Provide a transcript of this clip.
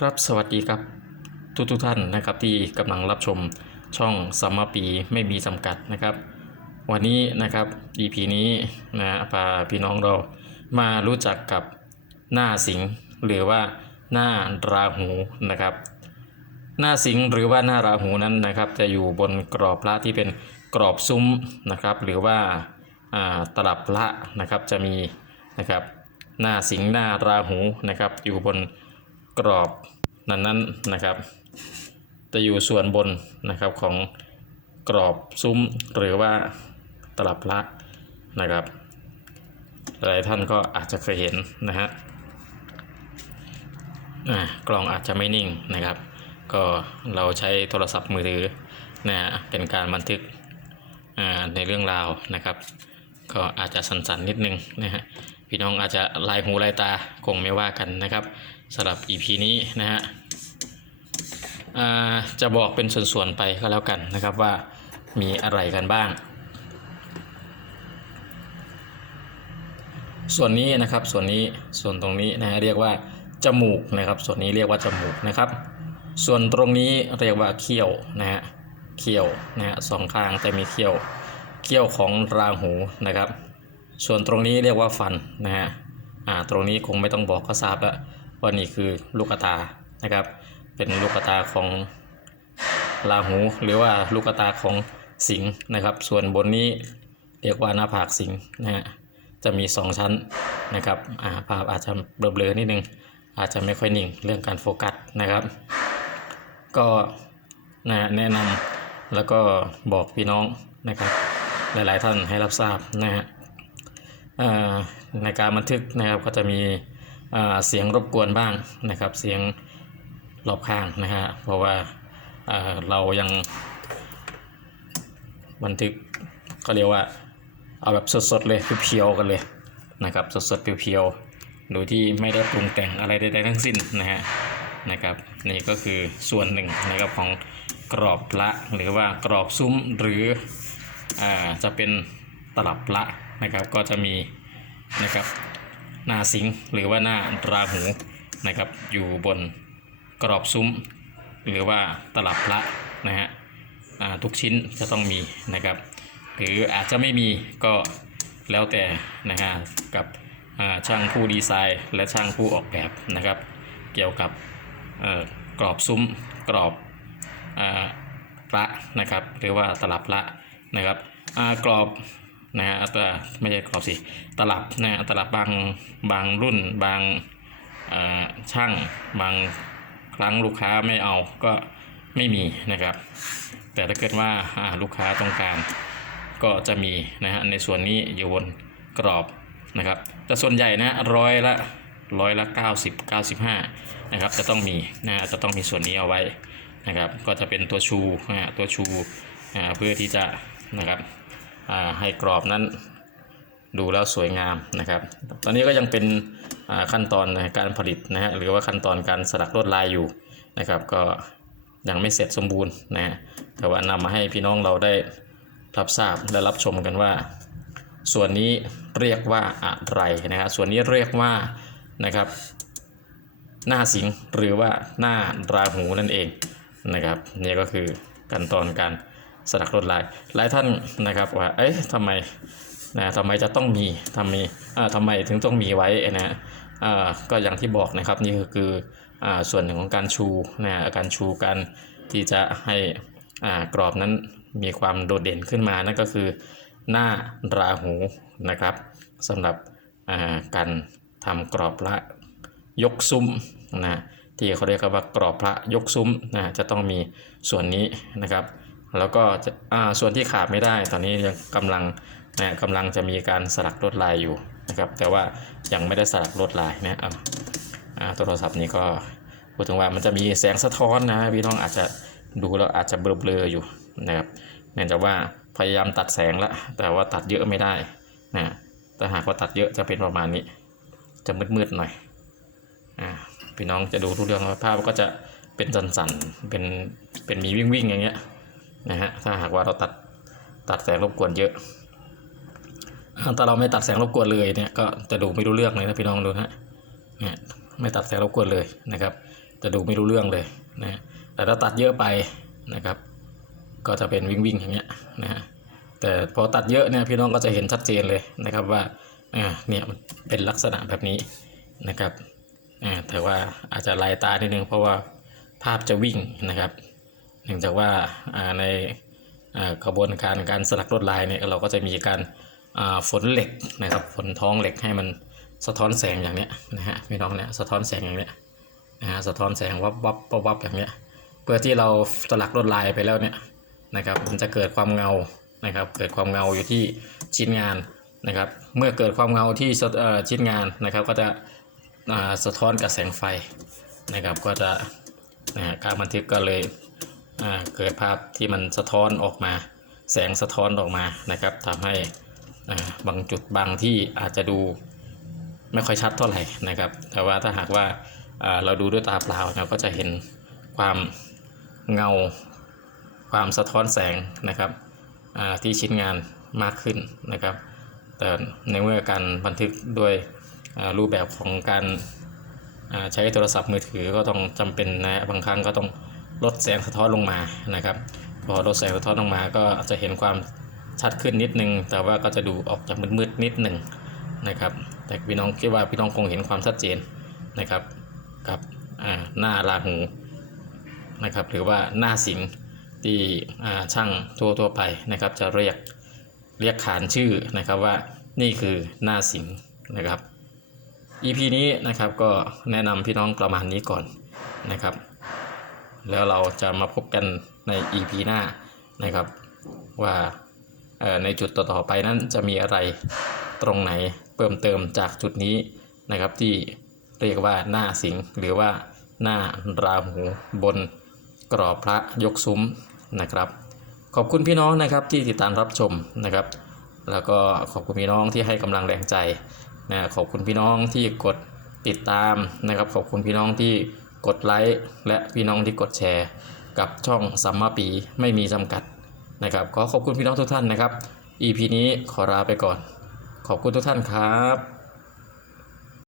ครับสวัสดีครับทุกทุกท่านนะครับที่กำลังรับชมช่องสัมมาปีไม่มีจำกัดนะครับ วันนี้นะครับ EP นี้นะพาพี่น้องเรามารู้จักกับหน้าสิงหรือว่าหน้าราหูนะครับ หน้าสิงหรือว่าหน้าราหูนั้นนะครับ จะอยู่บนกรอบพระที่เป็นกรอบซุ้มนะครับ หรือว่าอ่าตลับพระนะครับจะมีนะครับหน้าสิงหน้าราหูนะครับ อยู่บน กรอบนั้นนั้นนะครับ จะอยู่ส่วนบนนะครับของกรอบซุ้มหรือว่าตลับพระนะครับ หลายท่านก็อาจจะเคยเห็นนะฮะกล้องอาจจะไม่นิ่งนะครับ ก็เราใช้โทรศัพท์มือถือนะเป็นการบันทึกในเรื่องราวนะครับ ก็อาจจะสั่นๆนิดนึงนะฮะ พี่น้องอาจจะลายหูลายตาคงไม่ว่ากันนะครับสำหรับ EP นี้นะฮะจะบอกเป็นส่วนๆไปก็แล้วกันนะครับว่ามีอะไรกันบ้าง ส่วนนี้นะครับส่วนนี้ส่วนตรงนี้นะฮะเรียกว่าจมูกนะครับ ส่วนนี้เรียกว่าจมูกนะครับ ส่วนตรงนี้เรียกว่าเขี้ยวนะฮะเขี้ยวนะฮะสองข้างแต่มีเขี้ยวเขี้ยวของราหูนะครับ ส่วนตรงนี้เรียกว่าฟันนะฮะอ่าตรงนี้คงไม่ต้องบอกก็ทราบแล้วว่านี่คือลูกตานะครับ เป็นลูกตาของราหู หรือว่าลูกตาของสิงห์นะครับ ส่วนบนนี้เรียกว่าหน้าผากสิงห์นะฮะจะมี 2 ชั้นนะครับอ่าภาพอาจจะเบลอๆนิดนึง อาจจะไม่ค่อยนิ่งเรื่องการโฟกัสนะครับ ก็นะแนะนำแล้วก็บอกพี่น้องนะครับ หลายๆท่านให้รับทราบนะฮะ ในการบันทึกนะครับก็จะมีเสียงรบกวนบ้างนะครับ เสียงรอบข้างนะฮะเพราะว่าเรายังบันทึกเขาเรียกว่าเอาแบบสดๆเลยเพียวๆกันเลยนะครับสดๆเพียวๆโดยที่ไม่ได้ปรุงแต่งอะไรใดๆทั้งสิ้นนะฮะนะครับนี่ก็คือส่วนหนึ่งนะครับของกรอบพระหรือว่ากรอบซุ้มหรืออจะเป็นตลับพระ นะครับก็จะมีนะครับหน้าสิงหรือว่าหน้าราหูนะครับอยู่บนกรอบซุ้ม หรือว่าตลับพระนะฮะทุกชิ้นจะต้องมีนะครับหรืออาจจะไม่มีก็แล้วแต่นะฮะกับช่างผู้ดีไซน์และช่างผู้ออกแบบนะครับ เกี่ยวกับกรอบซุ้มกรอบอพระนะครับ หรือว่าตลับพระนะครับกรอบ นะฮะตัวไม่ใช่กรอบสิตลับนะฮะตลับบางบางรุ่นบางช่างบางครั้งลูกค้าไม่เอาก็ไม่มีนะครับ แต่ถ้าเกิดว่าอ่าลูกค้าต้องการก็จะมีนะฮะในส่วนนี้อยู่บนกรอบนะครับ แต่ส่วนใหญ่นะร้อยละร้อยละ 90 95นะครับจะต้องมีนะจะต้องมีส่วนนี้เอาไว้นะครับ ก็จะเป็นตัวชูนะฮะตัวชูเพื่อที่จะนะครับ ให้กรอบนั้นดูแล้วสวยงามนะครับ ตอนนี้ก็ยังเป็นอ่าขั้นตอนการผลิตนะฮะหรือว่าขั้นตอนการสลักลวดลายอยู่นะครับ ก็ยังไม่เสร็จสมบูรณ์นะฮะแต่ว่านำมาให้พี่น้องเราได้รับทราบและรับชมกันว่า ส่วนนี้เรียกว่าอะไรนะครับส่วนนี้เรียกว่านะครับ หน้าสิงหรือว่าหน้าราหูนั่นเองนะครับนี่ก็คือขั้นตอนการ สลักลวดลาย หลายท่านนะครับว่า เอ๊ะทำไมนะทำไมจะต้องมีทำไมอ่าทำไมถึงต้องมีไว้นะอ่าก็อย่างที่บอกนะครับนี่ก็คืออ่าส่วนหนึ่งของการชูนะการชูการที่จะให้อ่ากรอบนั้นมีความโดดเด่นขึ้นมานั่นก็คือหน้าราหูนะครับสำหรับอ่าการทำกรอบพระยกซุ้มนะที่เขาเรียกกันว่ากรอบพระยกซุ้มนะจะต้องมีส่วนนี้นะครับ แล้วก็ส่วนที่ขาดไม่ได้ตอนนี้ยังกำลังนะกำลังจะมีการสลักลวดลายอยู่นะครับ แต่ว่ายังไม่ได้สลักลวดลายนะอ่าอ่าโทรศัพท์นี้ก็พูดถึงว่ามันจะมีแสงสะท้อนนะพี่น้องอาจจะดูแล้วอาจจะเบลอๆอยู่นะครับเนื่องจากว่าพยายามตัดแสงแล้วแต่ว่าตัดเยอะไม่ได้นะถ้าหากว่าตัดเยอะจะเป็นประมาณนี้ จะมืดๆหน่อยอ่าพี่น้องจะดูทุกเรื่องภาพก็จะเป็นสันๆเป็นเป็นมีวิ่งๆอย่างเงี้ย นะฮะถ้าหากว่าเราตัดตัดแสงรบกวนเยอะถ้าเราไม่ตัดแสงรบกวนเลยเนี่ยก็จะดูไม่รู้เรื่องเลยนะพี่น้องดูนะเนี่ยไม่ตัดแสงรบกวนเลยนะครับ จะดูไม่รู้เรื่องเลยนะฮะแต่ถ้าตัดเยอะไปนะครับ ก็จะเป็นวิ่งวิ่งๆอย่างเงี้ยนะฮะแต่พอตัดเยอะเนี่ยพี่น้องก็จะเห็นชัดเจนเลยนะครับว่าอ่าเนี่ยมันเป็นลักษณะแบบนี้นะครับอ่าแต่ว่าอาจจะลายตานิดนึงเพราะว่าภาพจะวิ่งนะครับ เนื่องจากว่าในกระบวนการการสลักลวดลายเนี่ยเราก็จะมีการฝนเหล็กนะครับฝนท้องเหล็กให้มันสะท้อนแสงอย่างเนี้ยนะฮะพี่น้องเนี่ยสะท้อนแสงอย่างเนี้ยนะฮะสะท้อนแสงวับวับวับวับอย่างเนี้ยเพื่อที่เราสลักลวดลายไปแล้วเนี่ยนะครับมันจะเกิดความเงานะครับเกิดความเงาอยู่ที่ชิ้นงานนะครับเมื่อเกิดความเงาที่ชิ้นงานนะครับก็จะสะท้อนกับแสงไฟนะครับก็จะนะการบันทึกก็เลย เกิดภาพที่มันสะท้อนออกมา แสงสะท้อนออกมานะครับทำให้บางจุดบางที่อาจจะดูไม่ค่อยชัดเท่าไหร่นะครับ แต่ว่าถ้าหากว่าเราดูด้วยตาเปล่าเราก็จะเห็นความเงาความสะท้อนแสงนะครับที่ชิ้นงานมากขึ้นนะครับ แต่ในเมื่อการบันทึกด้วยรูปแบบของการใช้โทรศัพท์มือถือก็ต้องจำเป็นนะบางครั้งก็ต้อง ลดแสงสะท้อนลงมานะครับพอลดแสงสะท้อนลงมาก็จะเห็นความชัดขึ้นนิดนึง แต่ว่าก็จะดูออกจากมืดๆนิดหนึ่งนะครับ แต่พี่น้องคิดว่าพี่น้องคงเห็นความชัดเจนนะครับกับหน้าราหูนะครับหรือว่าหน้าสิงที่ช่างทั่วทั่วไปนะครับ จะเรียกเรียกขานชื่อนะครับว่านี่คือหน้าสิงนะครับ EP นี้นะครับก็แนะนำพี่น้องประมาณนี้ก่อนนะครับ แล้วเราจะมาพบกันใน EP หน้านะครับ ว่าในจุดต่อๆไปนั้นจะมีอะไรตรงไหนเพิ่มเติมจากจุดนี้นะครับ ที่เรียกว่าหน้าสิงห์หรือว่าหน้าราหูบนกรอบพระยกซุ้มนะครับ ขอบคุณพี่น้องนะครับที่ติดตามรับชมนะครับ แล้วก็ขอบคุณพี่น้องที่ให้กำลังแรงใจนะขอบคุณพี่น้องที่กดติดตามนะครับ ขอบคุณพี่น้องที่ กดไลค์และพี่น้องที่กดแชร์ กับช่องสัมมาปีไม่มีจำกัดนะครับขอขอบคุณพี่น้องทุกท่านนะครับ EP นี้ขอลาไปก่อน ขอบคุณทุกท่านครับ